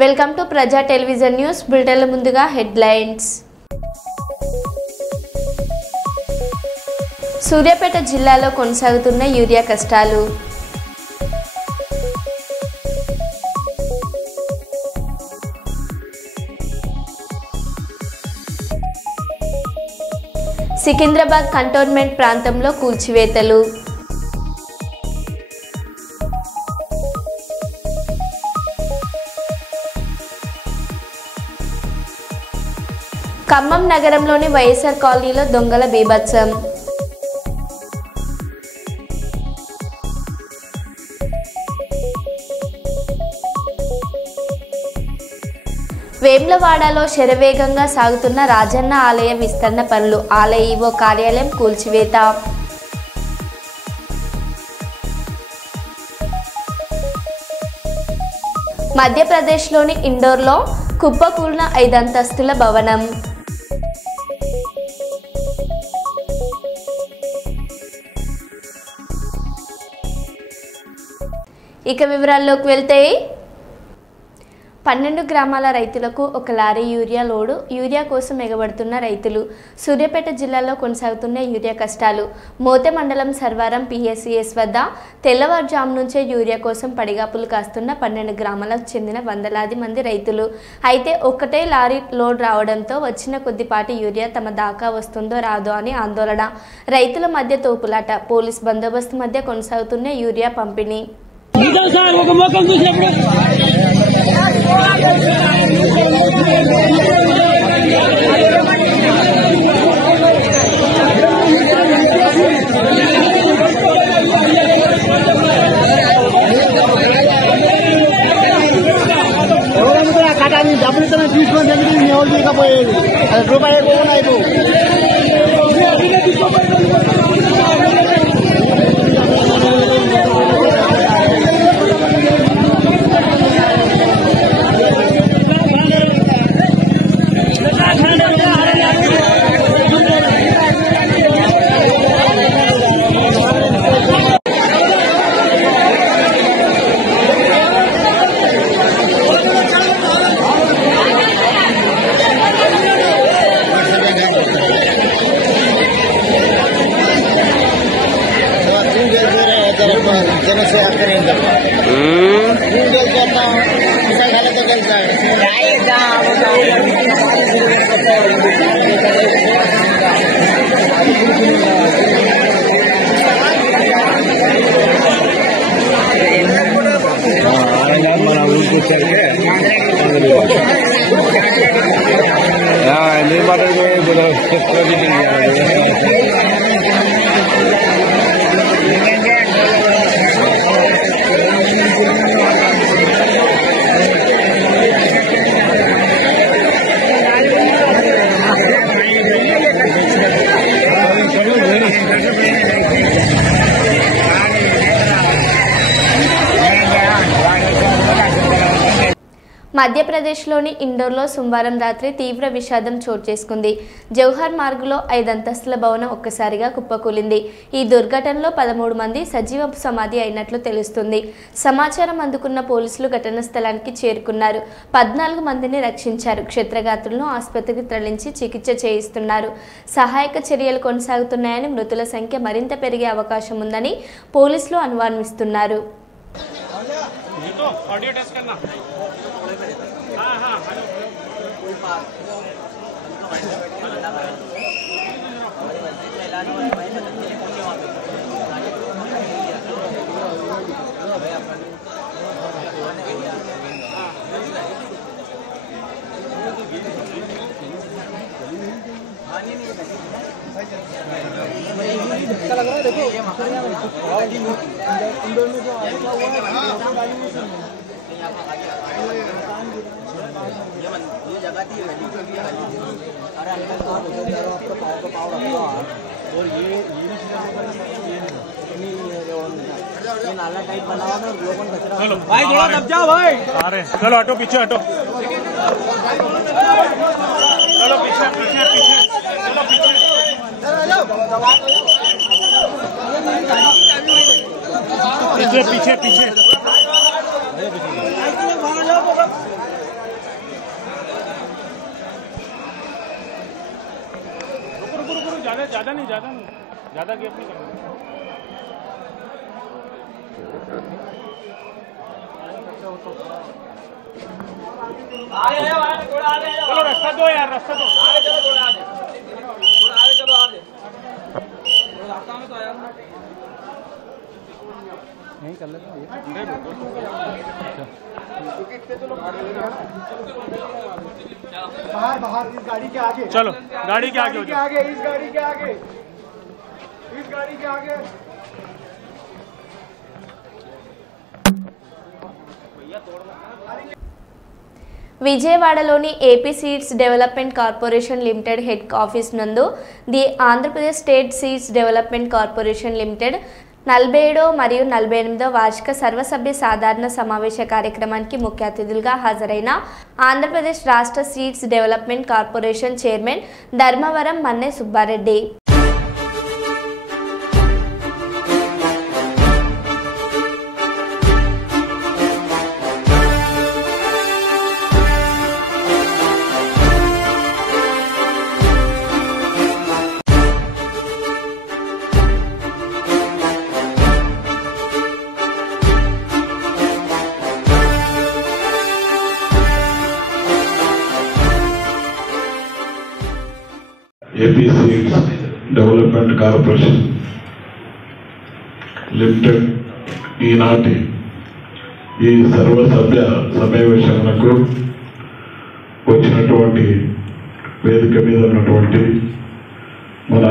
Welcome to ప్రజా television news బులెటిన్ల ముందుగా headlines. Suryapet జిల్లాలో కొనసాగుతున్న యూరియా కష్టాలు. సికింద్రాబాద్ కంటోన్మెంట్ ప్రాంతంలో కూల్చివేతలు. ఖమ్మం నగరంలోని వైఎస్ఆర్ కాలనీలో దొంగల బీభత్సం. వేములవాడలో శరవేగంగా సాగుతున్న రాజన్న ఆలయ విస్తరణ పనులు. ఆలయ ఈవో కార్యాలయం కూల్చివేత. మధ్యప్రదేశ్లోని ఇండోర్లో కుప్పకూలిన 5 అంతస్తుల భవనం. ఇక వివరాల్లోకి వెళ్తే 12 గ్రామాల రైతులకు 1 లారీ యూరియా లోడు. యూరియా కోసం ఎగబడుతున్న రైతులు. సూర్యాపేట జిల్లాలో కొనసాగుతున్న యూరియా కష్టాలు. మోతె మండలం సర్వారం PSCS వద్ద తెల్లవారుజాము నుంచే యూరియా కోసం పడిగాపులు కాస్తున్న 12 గ్రామాలకు చెందిన వందలాది మంది రైతులు. అయితే ఒక్కటే లారీ లోడ్ రావడంతో వచ్చిన కొద్దిపాటి యూరియా తమ దాకా వస్తుందో రాదో అని ఆందోళన. రైతుల మధ్య తోపులాట. పోలీస్ బందోబస్తు మధ్య కొనసాగుతున్న యూరియా పంపిణీ. డబ్బులు తీసుకొని తీసుకపోయేది రూపాయి మధ్యప్రదేశ్లోని ఇండోర్లో సోమవారం రాత్రి తీవ్ర విషాదం చోటు చేసుకుంది. జవహర్ మార్గ్లో 5 అంతస్తుల భవనం ఒక్కసారిగా కుప్పకూలింది. ఈ దుర్ఘటనలో 13 మంది సజీవ సమాధి అయినట్లు తెలుస్తుంది. సమాచారం అందుకున్న పోలీసులు ఘటనా స్థలానికి చేరుకున్నారు. 14 మందిని రక్షించారు. క్షత్రగాత్రులను ఆసుపత్రికి తరలించి చికిత్స చేయిస్తున్నారు. సహాయక చర్యలు కొనసాగుతున్నాయని, మృతుల సంఖ్య మరింత పెరిగే అవకాశం ఉందని పోలీసులు అనుమానిస్తున్నారు. भाई थोड़ा दब जाओ भाई। अरे चलो हटो पीछे हटो। चलो पीछे पीछे पीछे चलो पीछे। पीछे पीछे पीछे ज़्यादा नहीं ज़्यादा गैप नहीं करना। चलो रास्ता दो यार, रास्ता दो। आगे चलो, थोड़ा आगे चलो, आगे रास्ता में तो आया नहीं कर लेते बाहर इस गाड़ी के आगे, चलो गाड़ी के आगे इस गाड़ी के आगे విజయవాడలోని AP seeds development corporation limited head office నందు the Andhra Pradesh state seeds development corporation limited 47 మరియు 48వ వార్షిక సర్వసభ్య సాధారణ సమావేశ కార్యక్రమానికి ముఖ్య అతిథులుగా హాజరైన ఆంధ్రప్రదేశ్ రాష్ట్ర seeds development corporation chairman Dharmavaram Manne Subbareddy AP seeds development corporation limited ఈనాటి ఈ సర్వసభ్య సమావేశాలకు వచ్చినటువంటి వేదిక మీద ఉన్నటువంటి మన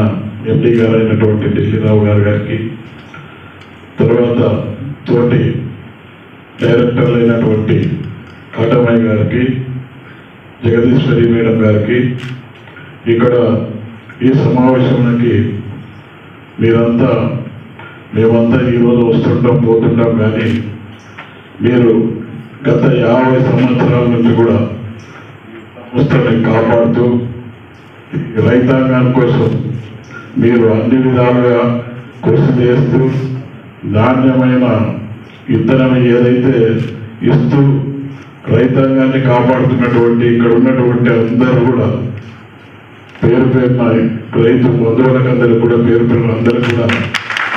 ఎంపీ గారు అయినటువంటి ఢిల్లీరావు గారికి, తర్వాత తోటి డైరెక్టర్లు అయినటువంటి కాటమయ్య గారికి, జగదీశ్వరి మేడం గారికి, ఇక్కడ ఈ సమావేశానికి మేమంతా ఈరోజు వస్తుంటాం పోతుంటాం, కానీ మీరు గత 50 సంవత్సరాల నుంచి కూడా సంస్థని కాపాడుతూ రైతాంగాని కోసం మీరు అన్ని విధాలుగా కృషి చేస్తూ నాణ్యమైన విత్తనం ఏదైతే ఇస్తూ రైతాంగాన్ని కాపాడుతున్నటువంటి ఇక్కడ ఉన్నటువంటి అందరూ కూడా పేరు పేరున రైతు బంధువులకందరూ కూడా పేరు పేరున అందరూ కూడా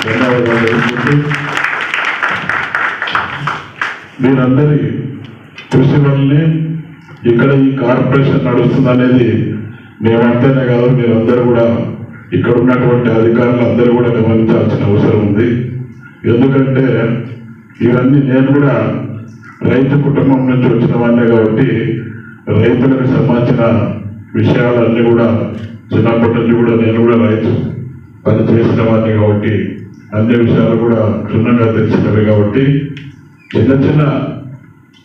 ధన్యవాదాలు తెలుపుకుంటూ, మీరందరి కృషి వల్లనే ఇక్కడ ఈ కార్పొరేషన్ నడుస్తుందనేది మేమంతేనే కాదు, మీరందరూ కూడా ఇక్కడ ఉన్నటువంటి అధికారులు అందరూ కూడా గమనించాల్సిన అవసరం ఉంది. ఎందుకంటే ఇవన్నీ నేను కూడా రైతు కుటుంబం నుంచి వచ్చిన వాడినే కాబట్టి రైతులకు సంబంధించిన విషయాలన్నీ కూడా చిన్నప్పటి నుంచి కూడా నేను కూడా రైతు పని చేసిన వాడిని కాబట్టి అన్ని విషయాలు కూడా క్షుణ్ణంగా తెలిసినవి కాబట్టి చిన్న చిన్న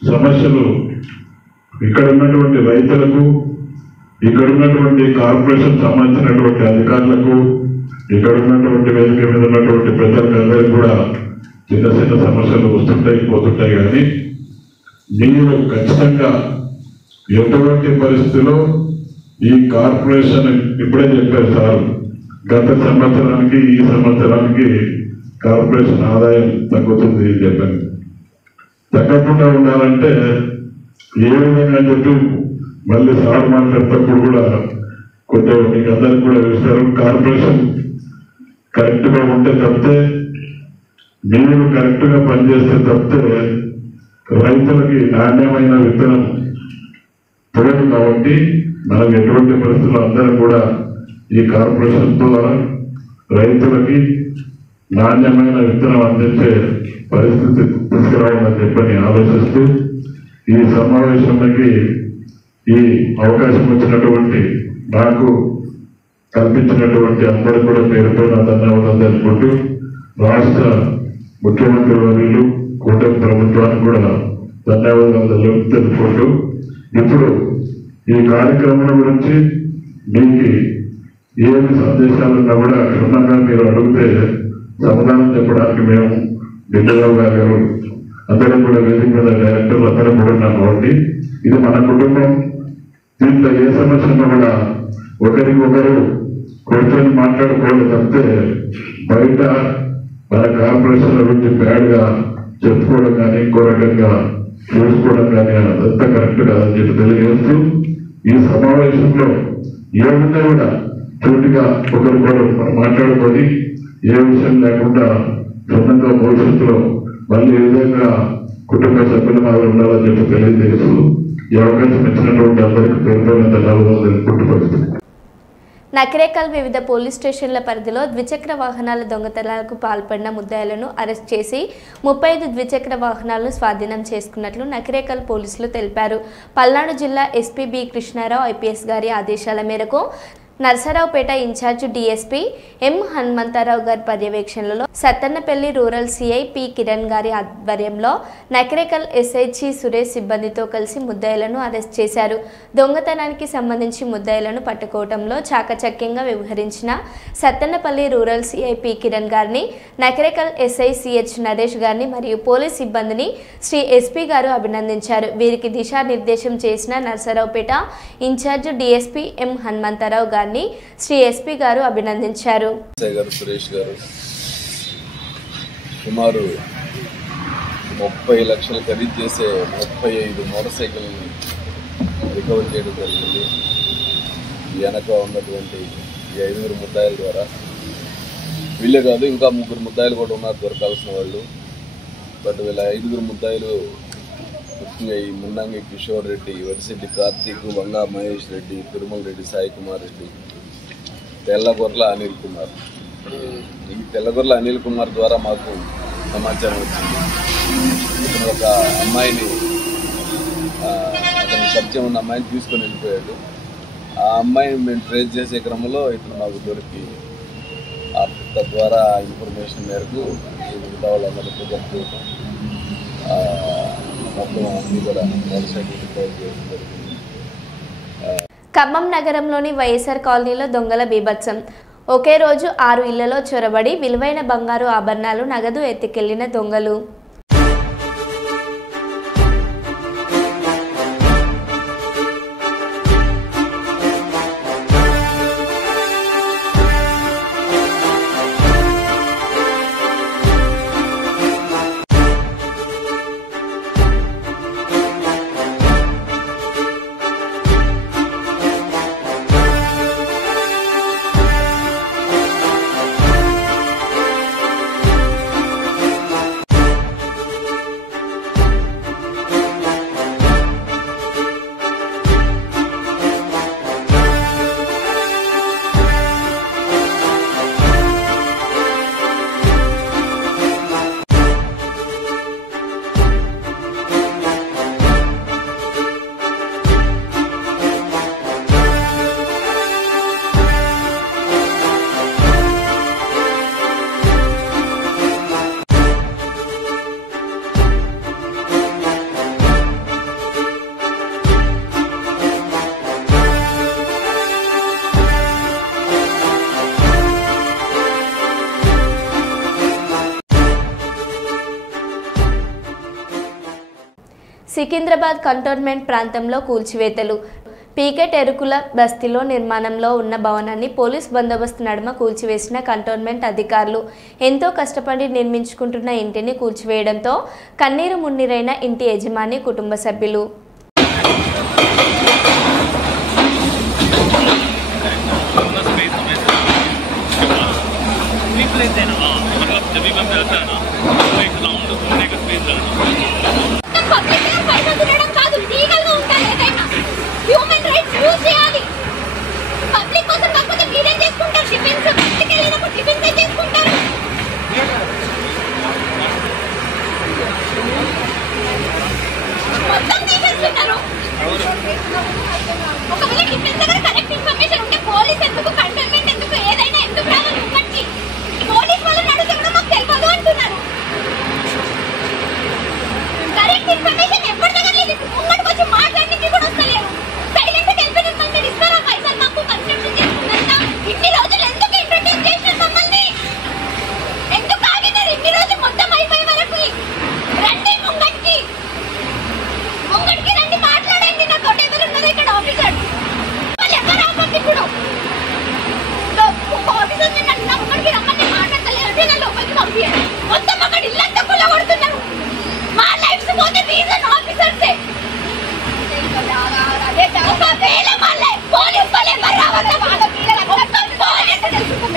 సమస్యలు ఇక్కడ ఉన్నటువంటి రైతులకు, ఇక్కడ ఉన్నటువంటి కార్పొరేషన్ సంబంధించినటువంటి అధికారులకు, ఇక్కడ ఉన్నటువంటి వేదిక మీద ఉన్నటువంటి ప్రజలకు అందరికీ కూడా చిన్న చిన్న సమస్యలు వస్తుంటాయి పోతుంటాయి, కానీ మీరు ఖచ్చితంగా ఎటువంటి పరిస్థితిలో ఈ కార్పొరేషన్ ఇప్పుడే చెప్పారు సార్, గత సంవత్సరానికి ఈ సంవత్సరానికి కార్పొరేషన్ ఆదాయం తగ్గుతుంది చెప్పాను. తగ్గకుండా ఉండాలంటే ఏ విధంగా చెప్పి మళ్ళీ సార్ మాట్లాడేటప్పుడు కూడా కొంచెం మీకు అందరికి కూడా చూస్తారు, కార్పొరేషన్ కరెక్ట్గా ఉంటే తప్పితే, మీరు కరెక్ట్గా పనిచేస్తే తప్పితే రైతులకి నాణ్యమైన విత్తనం తోడు. కాబట్టి మనం ఎటువంటి పరిస్థితుల్లో అందరం కూడా ఈ కార్పొరేషన్ ద్వారా రైతులకి నాణ్యమైన విత్తనం అందించే పరిస్థితి తీసుకురావాలని చెప్పని ఆలోచిస్తూ ఈ సమావేశానికి ఈ అవకాశం వచ్చినటువంటి నాకు కల్పించినటువంటి అందరూ కూడా పేరుతో నా ధన్యవాదాలు తెలుపుకుంటూ, రాష్ట్ర ముఖ్యమంత్రి వర్యులు కూటమి ప్రభుత్వానికి కూడా ధన్యవాదాలు తెలుపుకుంటూ, ఇప్పుడు ఈ కార్యక్రమం గురించి మీకు ఏమి సందేశాలున్నా కూడా క్షుణ్ణంగా మీరు అడిగితే సమాధానం చెప్పడానికి మేము ఢిల్లీరావు గారు అందరూ కూడా వేదిక మీద డైరెక్టర్లు అందరూ కూడా ఉన్నాం. కాబట్టి ఇది మన కుటుంబం, దీంట్లో ఏ సమస్యను కూడా ఒకరికొకరు కూర్చొని మాట్లాడుకోవాలి తప్పితే బయట మన కార్పొరేషన్ల గురించి బ్యాడ్గా చెప్పుకోవడం కానీ ఇంకో రకంగా చూసుకోవడం కానీ అదంతా కరెక్ట్ కాదని చెప్పి తెలియజేస్తూ, ఈ సమావేశంలో ఏమున్నా కూడా పూర్తిగా ఒకరికొకరు మాట్లాడుకొని ఏ విషయం లేకుండా సొంతంగా భవిష్యత్తులో మళ్ళీ ఏ విధంగా కుటుంబ సభ్యుల మాదిరి ఉండాలని చెప్పి తెలియజేస్తూ ఈ అవకాశం ఇచ్చినటువంటి అందరికీ పేరుతో ధన్యవాదాలు తెలుపుకుంటూ నకిరేకల్ వివిధ పోలీస్ స్టేషన్ల పరిధిలో ద్విచక్ర వాహనాల దొంగతనాలకు పాల్పడిన ముద్దాయిలను అరెస్ట్ చేసి 35 ద్విచక్ర వాహనాలను స్వాధీనం చేసుకున్నట్లు నకిరేకల్ పోలీసులు తెలిపారు. పల్నాడు జిల్లా ఎస్పీ బి కృష్ణారావు ఐపీఎస్ గారి ఆదేశాల మేరకు Narasaraopet in charge DSP M Hanumantharao గారి పర్యవేక్షణలో Sattenapalli rural CI P Kiran గారి ఆధ్వర్యంలో నకిరేకల్ ఎస్ఐజి సురేష్ సిబ్బందితో కలిసి ముద్దాయిలను అరెస్ట్ చేశారు. దొంగతనానికి సంబంధించి ముద్దాయిలను పట్టుకోవడంలో చాకచక్యంగా వ్యవహరించిన Sattenapalli rural CI P Kiran గారిని, నకిరేకల్ ఎస్ఐ సిహెచ్ నరేష్ గారిని మరియు పోలీస్ సిబ్బందిని శ్రీ ఎస్పీ గారు అభినందించారు. వీరికి దిశానిర్దేశం చేసిన Narasaraopet in charge DSP M Hanumantharao గారు శ్రీ ఎస్పీ గారు అభినందించారు. సురేష్ గారు సుమారు 30 లక్షలు ఖరీదు చేసే 35 మోటార్ సైకిల్ రికవర్ చేయడం జరిగింది. వెనక ఉన్నటువంటి ఈ 5 ముద్దాయిల ద్వారా వీళ్ళే కాదు, ఇంకా 3 ముద్దాయిలు కూడా ఉన్నారు దొరకాల్సిన వాళ్ళు. బట్ వీళ్ళ 5 ముద్దాయిలు ముఖ్యంగా ఈ మున్నంగి కిషోర్ రెడ్డి, వరిశెట్టి కార్తీక్, వంగా మహేష్ రెడ్డి, తిరుమల రెడ్డి, సాయి కుమార్ రెడ్డి, తెల్లగొర్ల అనిల్ కుమార్. ఈ తెల్లగొర్ల అనిల్ కుమార్ ద్వారా మాకు సమాచారం వచ్చింది. ఇతను ఒక అమ్మాయిని, అతని పరిచయం ఉన్న అమ్మాయిని తీసుకొని వెళ్ళిపోయాడు. ఆ అమ్మాయిని మేము ట్రేస్ చేసే క్రమంలో ఇతను మాకు దొరికి తద్వారా ఇన్ఫర్మేషన్ మేరకు మిగతా వాళ్ళందరికీ చెప్తూ ఖమ్మం నగరంలోని వైఎస్ఆర్ కాలనీలో దొంగల బీభత్సం. ఒకే రోజు 6 ఇళ్లలో చొరబడి విలువైన బంగారు ఆభరణాలు, నగదు ఎత్తుకెళ్లిన దొంగలు. సికింద్రాబాద్ కంటోన్మెంట్ ప్రాంతంలో కూల్చివేతలు. పీకెట్ ఎరుకుల బస్తీలో నిర్మాణంలో ఉన్న భవనాన్ని పోలీస్ బందోబస్తు నడుమ కూల్చివేసిన కంటోన్మెంట్ అధికారులు. ఎంతో కష్టపడి నిర్మించుకుంటున్న ఇంటిని కూల్చివేయడంతో కన్నీరు మున్నీరైన ఇంటి యజమాని, కుటుంబ సభ్యులు. పోలీస్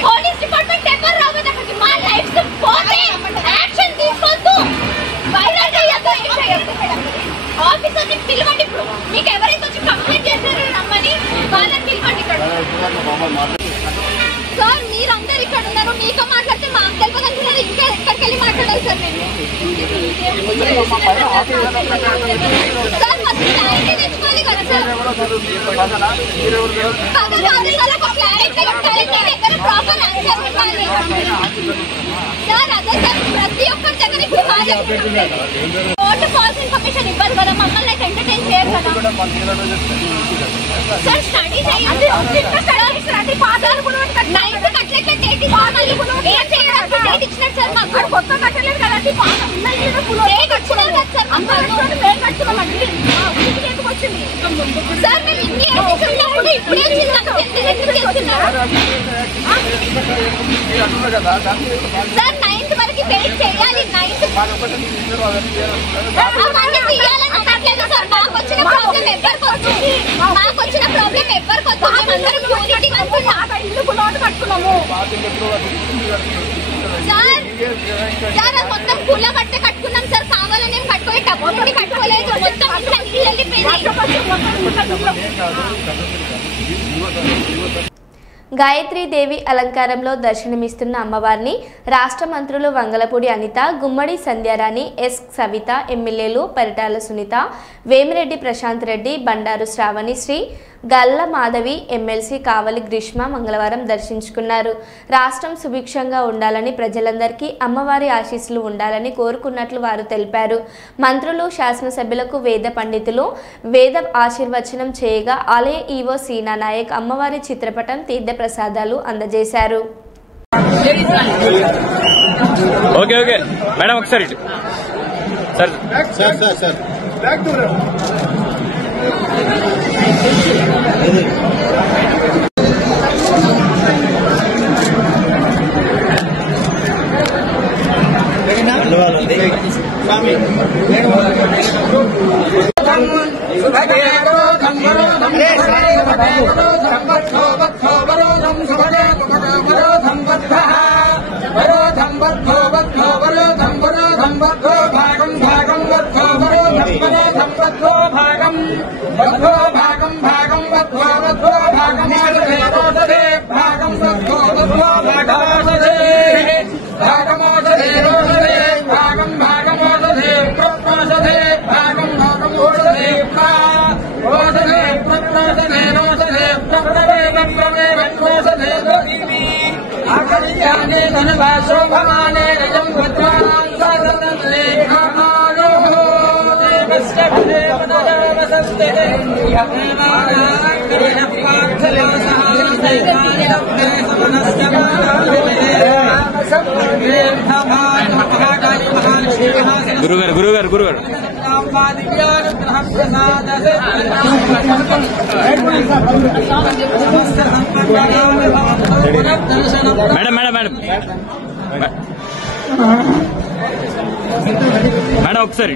పోలీస్ డిపార్ట్మెంట్ ఎవరు రావద్దు అక్కడికి. మా లైఫ్స్ పోతే యాక్షన్ తీసుకోవద్దు, వైరల్ చేయొద్దు, ఏం చేయొద్దు. ఆఫీసర్ని పిలవండి. ఇప్పుడు మీకు ఎవరైతే వచ్చి కంప్లైంట్ చేశారో రమ్మని వాళ్ళని పిలవండి ఇక్కడ. సార్ మీరందరూ ఇక్కడ ఉన్నారు, మీతో మాట్లాడితే మాకు తెలియదు, ఇంకా ఎక్కడికి వెళ్ళి మాట్లాడాలి సార్ మేము. సార్ ఫస్ట్ క్లారిటీ తెచ్చుకోవాలి కదా సార్. ప్రాపర్ ఆన్సర్ ఇవ్వాలి సార్. అదే సార్ ప్రతి ఒక్కరి దగ్గర ఇప్పుడు ఓటు ఫాల్స్ ఇన్ఫర్మేషన్ ఇవ్వరు కదా, మమ్మల్ని ఎంటర్టైన్ చేయరు కదా సార్. స్టడీ చేయండి, స్టడీ ఫాదర్ నైన్త్ కట్టలేక డేట్ డేట్ ఇచ్చినారు సార్. మాకు కొత్త కట్టలేదు కదా, డేట్ ఇచ్చినారు కదా సార్. కట్టుకోమండి వచ్చింది సార్. మేము ఇన్ని ఉన్నప్పుడు ఇప్పుడే సార్ 9th వరకు వెయిట్ చేయాలి. 9th అవన్నీ తీయాలని అనట్లేదు సార్. మాకు వచ్చిన ప్రాబ్లం ఎవరికి వస్తుంది, మాకు వచ్చిన ప్రాబ్లం ఎవరికి వస్తుంది. మేమందరం యూనిటీ కట్టుకున్నాము సార్. సార్ అది మొత్తం పూల బట్ట కట్టుకున్నాం సార్. కావాలని ఏం కట్టుకోలేదు, డబ్బులు కట్టుకోలేదు. మొత్తం ఇంట్లో నీళ్ళు వెళ్ళిపోయింది. గాయత్రీదేవి అలంకారంలో దర్శనమిస్తున్న అమ్మవారిని రాష్ట్ర మంత్రులు వంగలపూడి అనిత, గుమ్మడి సంధ్యారాణి, ఎస్ సవిత, ఎమ్మెల్యేలు పరిటాల సునీత, వేమిరెడ్డి ప్రశాంత్ రెడ్డి, బండారు శ్రావణి శ్రీ, గల్ల మాధవి, ఎమ్మెల్సీ కావలి గ్రీష్మ మంగళవారం దర్శించుకున్నారు. రాష్ట్రం సుభిక్షంగా ఉండాలని, ప్రజలందరికీ అమ్మవారి ఆశీస్సులు ఉండాలని కోరుకున్నట్లు వారు తెలిపారు. మంత్రులు, శాసనసభ్యులకు వేద పండితులు వేద ఆశీర్వచనం చేయగా ఆలయ ఈవో సీనా నాయక్ అమ్మవారి చిత్రపటం, తీర్థ ప్రసాదాలు అందజేశారు. ఓకే ఓకే మేడం ఒకసారి సార్ సార్ సార్ సార్ గురుగారు మేడం మేడం మేడం మేడం ఒకసారి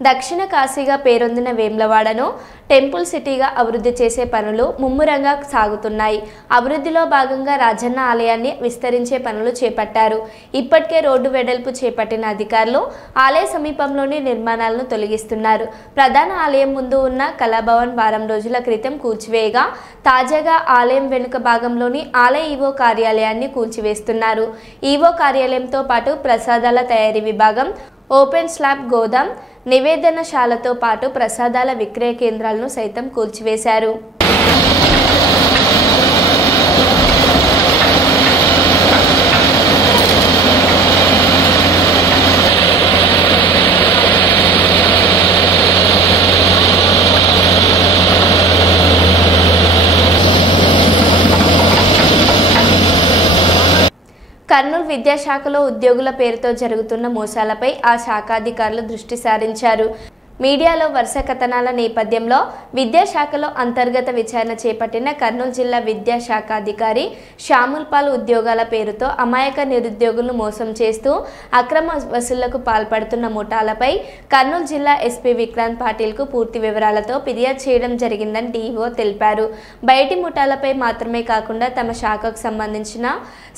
దక్షిణ కాశీగా పేరొందిన వేములవాడను టెంపుల్ సిటీగా అభివృద్ధి చేసే పనులు ముమ్మరంగా సాగుతున్నాయి. అభివృద్ధిలో భాగంగా రాజన్న ఆలయాన్ని విస్తరించే పనులు చేపట్టారు. ఇప్పటికే రోడ్డు వెడల్పు చేపట్టిన అధికారులు ఆలయ సమీపంలోని నిర్మాణాలను తొలగిస్తున్నారు. ప్రధాన ఆలయం ముందు ఉన్న కళాభవన్ వారం రోజుల క్రితం కూల్చివేయగా తాజాగా ఆలయం వెనుక భాగంలోని ఆలయ ఈవో కార్యాలయాన్ని కూల్చివేస్తున్నారు. ఈవో కార్యాలయంతో పాటు ప్రసాదాల తయారీ విభాగం, ఓపెన్ స్లాబ్ గోదాం, నివేదనశాలతో పాటు ప్రసాదాల విక్రయ కేంద్రాలను సైతం కూల్చివేశారు. కర్నూలు విద్యాశాఖలో ఉద్యోగుల పేరుతో జరుగుతున్న మోసాలపై ఆ శాఖాధికారులు దృష్టి సారించారు. మీడియాలో వరుస కథనాల నేపథ్యంలో విద్యాశాఖలో అంతర్గత విచారణ చేపట్టిన కర్నూలు జిల్లా విద్యాశాఖ అధికారి శ్యాముల్ పాల్ ఉద్యోగాల పేరుతో అమాయక నిరుద్యోగులను మోసం చేస్తూ అక్రమ వసూళ్లకు పాల్పడుతున్న ముఠాలపై కర్నూలు జిల్లా ఎస్పీ విక్రాంత్ పాటిల్కు పూర్తి వివరాలతో ఫిర్యాదు చేయడం జరిగిందని డీఓ తెలిపారు. బయటి ముఠాలపై మాత్రమే కాకుండా తమ శాఖకు సంబంధించిన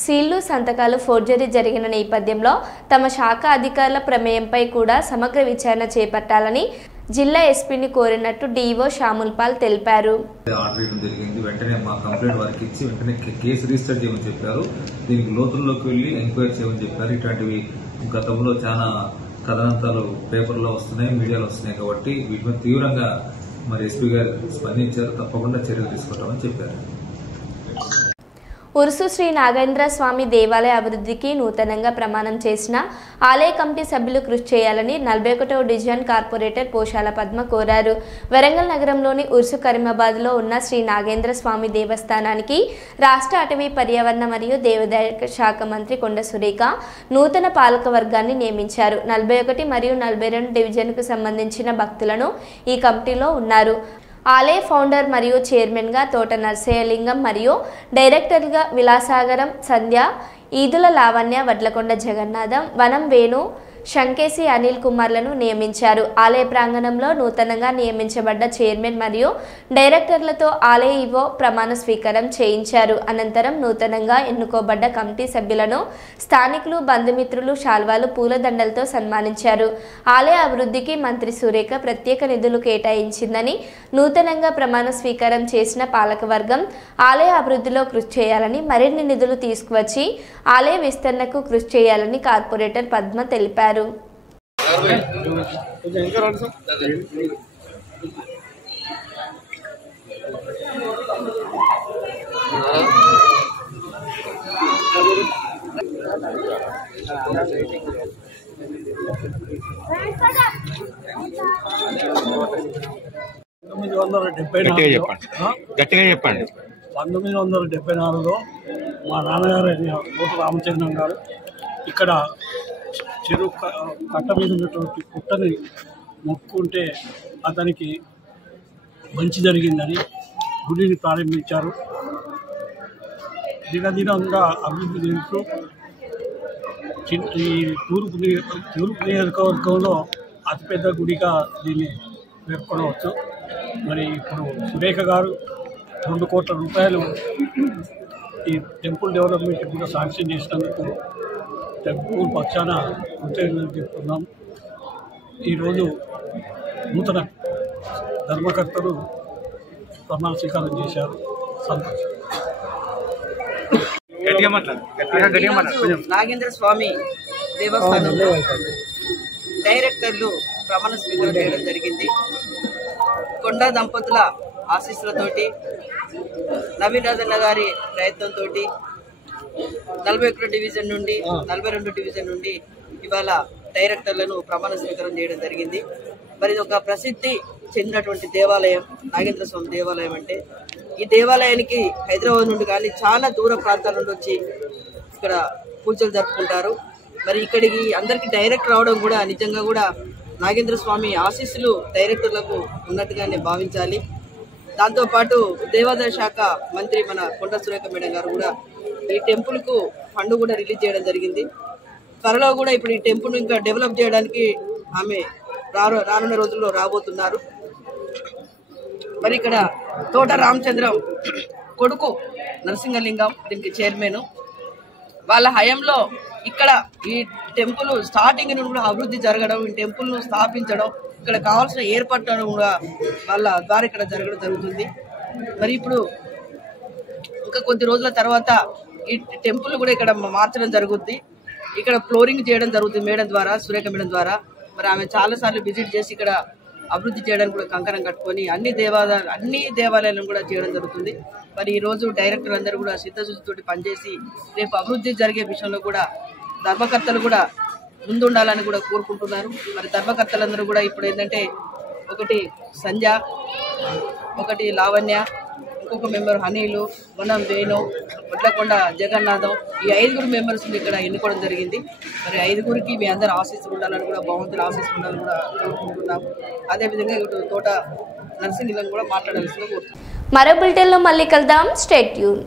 సీళ్లు సంతకాలు ఫోర్జరీ జరిగిన నేపథ్యంలో తమ శాఖ అధికారుల ప్రమేయంపై కూడా సమగ్ర విచారణ చేపట్టాలని జిల్లా ఎస్పీని కోరినట్టు డీఓ శ్యాముల్ పాల్ తెలిపారు. వెంటనే మా కంప్లైంట్ వారికి ఇచ్చి వెంటనే కేసు రిజిస్టర్ చేయమని చెప్పారు. దీనికి లోతుల్లోకి వెళ్లి ఎంక్వైరీ చేయమని చెప్పారు. ఇట్లాంటివి గతంలో చాలా కథనాంతాలు పేపర్లో వస్తున్నాయి, మీడియాలో వస్తున్నాయి కాబట్టి వీటి మీద తీవ్రంగా మరి ఎస్పీ గారు స్పందించారు. తప్పకుండా చర్యలు తీసుకుంటామని చెప్పారు. ఉరుసు శ్రీ నాగేంద్ర స్వామి దేవాలయ అభివృద్ధికి నూతనంగా ప్రమాణం చేసిన ఆలయ కమిటీ సభ్యులు కృషి చేయాలని 41వ డివిజన్ కార్పొరేటర్ పోషాల పద్మ కోరారు. వరంగల్ నగరంలోని ఉరుసు కరీమాబాద్లో ఉన్న శ్రీ నాగేంద్ర స్వామి దేవస్థానానికి రాష్ట్ర అటవీ పర్యావరణ మరియు దేవాదాయ శాఖ మంత్రి కొండ సురేఖ నూతన పాలక వర్గాన్ని నియమించారు. 41 మరియు 42 డివిజన్కు సంబంధించిన భక్తులను ఈ కమిటీలో ఉన్నారు. ఆలయ ఫౌండర్ మరియు చైర్మన్గా తోట నర్సయ్యలింగం మరియు డైరెక్టర్గా విలాసాగరం సంధ్య, ఈదుల లావణ్య, వడ్లకొండ జగన్నాథం, వనం వేణు, శంకేసి అనిల్ కుమార్లను నియమించారు. ఆలయ ప్రాంగణంలో నూతనంగా నియమించబడ్డ చైర్మన్ మరియు డైరెక్టర్లతో ఆలయ ఈవో ప్రమాణ స్వీకారం చేయించారు. అనంతరం నూతనంగా ఎన్నుకోబడ్డ కమిటీ సభ్యులను స్థానికులు, బంధుమిత్రులు శాల్వాలు, పూలదండలతో సన్మానించారు. ఆలయ అభివృద్ధికి మంత్రి సురేఖ ప్రత్యేక నిధులు కేటాయించిందని, నూతనంగా ప్రమాణ స్వీకారం చేసిన పాలకవర్గం ఆలయ అభివృద్ధిలో కృషి చేయాలని, మరిన్ని నిధులు తీసుకువచ్చి ఆలయ విస్తరణకు కృషి చేయాలని కార్పొరేటర్ పద్మ తెలిపారు. గట్టిగా చెప్పండి. 1974లో మా నాన్నగారు కోట రామచంద్రన్ గారు ఇక్కడ చెరువు కట్ట మీద ఉన్నటువంటి పుట్టని మొక్కుంటే అతనికి మంచి జరిగిందని గుడిని ప్రారంభించారు. దినదినంగా అభివృద్ధి చెందుతూ ఈ తూర్పు నియోజకవర్గంలో అతిపెద్ద గుడిగా దీన్ని పేర్కొనవచ్చు. మరి ఇప్పుడు సురేఖ గారు 2 కోట్ల రూపాయలు ఈ టెంపుల్ డెవలప్మెంట్ కూడా శాంక్షన్ చేసినందుకు టెంపుల్ పక్షాన కృతజ్ఞతలు చెప్తున్నాం. ఈరోజు నూతన ధర్మకర్తలు ప్రమాణ స్వీకారం చేశారు. సంతోషం. నాగేంద్ర స్వామి దేవస్థానంలో డైరెక్టర్లు ప్రమాణ స్వీకారం చేయడం జరిగింది. కొండా దంపతుల ఆశీస్సులతోటి, నవీన్ రాజన్న గారి ప్రయత్నంతో 41 డివిజన్ నుండి 42 డివిజన్ నుండి ఇవాళ డైరెక్టర్లను ప్రమాణ స్వీకారం చేయడం జరిగింది. మరి ఇది ఒక ప్రసిద్ధి చెందినటువంటి దేవాలయం నాగేంద్ర స్వామి దేవాలయం. అంటే ఈ దేవాలయానికి హైదరాబాద్ నుండి కానీ చాలా దూర ప్రాంతాల నుండి వచ్చి ఇక్కడ పూజలు జరుపుకుంటారు. మరి ఇక్కడికి అందరికి డైరెక్ట్ రావడం కూడా నిజంగా కూడా నాగేంద్ర స్వామి ఆశీస్సులు డైరెక్టర్లకు ఉన్నట్టుగానే భావించాలి. దాంతోపాటు దేవాదాయ శాఖ మంత్రి మన కొండ సురేఖ మేడం గారు కూడా ఈ టెంపుల్ కు ఫండ్ కూడా రిలీజ్ చేయడం జరిగింది. త్వరలో కూడా ఇప్పుడు ఈ టెంపుల్ ఇంకా డెవలప్ చేయడానికి ఆమె రానున్న రోజుల్లో రాబోతున్నారు. మరి ఇక్కడ తోట రామచంద్రం కొడుకు నరసింహలింగం దీనికి చైర్మన్. వాళ్ళ హయాంలో ఇక్కడ ఈ టెంపుల్ స్టార్టింగ్ నుండి కూడా అభివృద్ధి జరగడం, ఈ టెంపుల్ ను స్థాపించడం, ఇక్కడ కావాల్సిన ఏర్పాట్లను కూడా వాళ్ళ ద్వారా ఇక్కడ జరగడం జరుగుతుంది. మరి ఇప్పుడు ఇంకా కొద్ది రోజుల తర్వాత ఈ టెంపుల్ కూడా ఇక్కడ మార్చడం జరుగుద్ది. ఇక్కడ ఫ్లోరింగ్ చేయడం జరుగుతుంది మేడం ద్వారా, సురేఖ మేడం ద్వారా. మరి ఆమె చాలా సార్లు విజిట్ చేసి ఇక్కడ అభివృద్ధి చేయడానికి కూడా కంకణం కట్టుకొని అన్ని దేవాలయాలను కూడా చేయడం జరుగుతుంది. మరి ఈ రోజు డైరెక్టర్ అందరూ కూడా సిద్ధశుద్ధితోటి పనిచేసి రేపు అభివృద్ధి జరిగే విషయంలో కూడా ధర్మకర్తలు కూడా ముందుండాలని కూడా కోరుకుంటున్నారు. మరి ధర్మకర్తలందరూ కూడా ఇప్పుడు ఏంటంటే ఒకటి సంధ్య, ఒకటి లావణ్య, ఇంకొక మెంబర్ హనీలు, మనం వేణు, కొట్లకొండ జగన్నాథం, ఈ 5 మెంబర్స్ ఇక్కడ ఎన్నుకోవడం జరిగింది. మరి 5 మీ అందరు ఆశీస్సులు ఉండాలని కూడా, భగవంతులు ఆశీస్సులు ఉండాలని కూడా కోరుకుంటున్నాం. అదేవిధంగా ఇటు తోట నర్సింగ్లను కూడా మాట్లాడాల్సిందిగా కోరుతున్నాం. మరో బులెటిన్లో మళ్ళీ కలుద్దాం. Stay tune.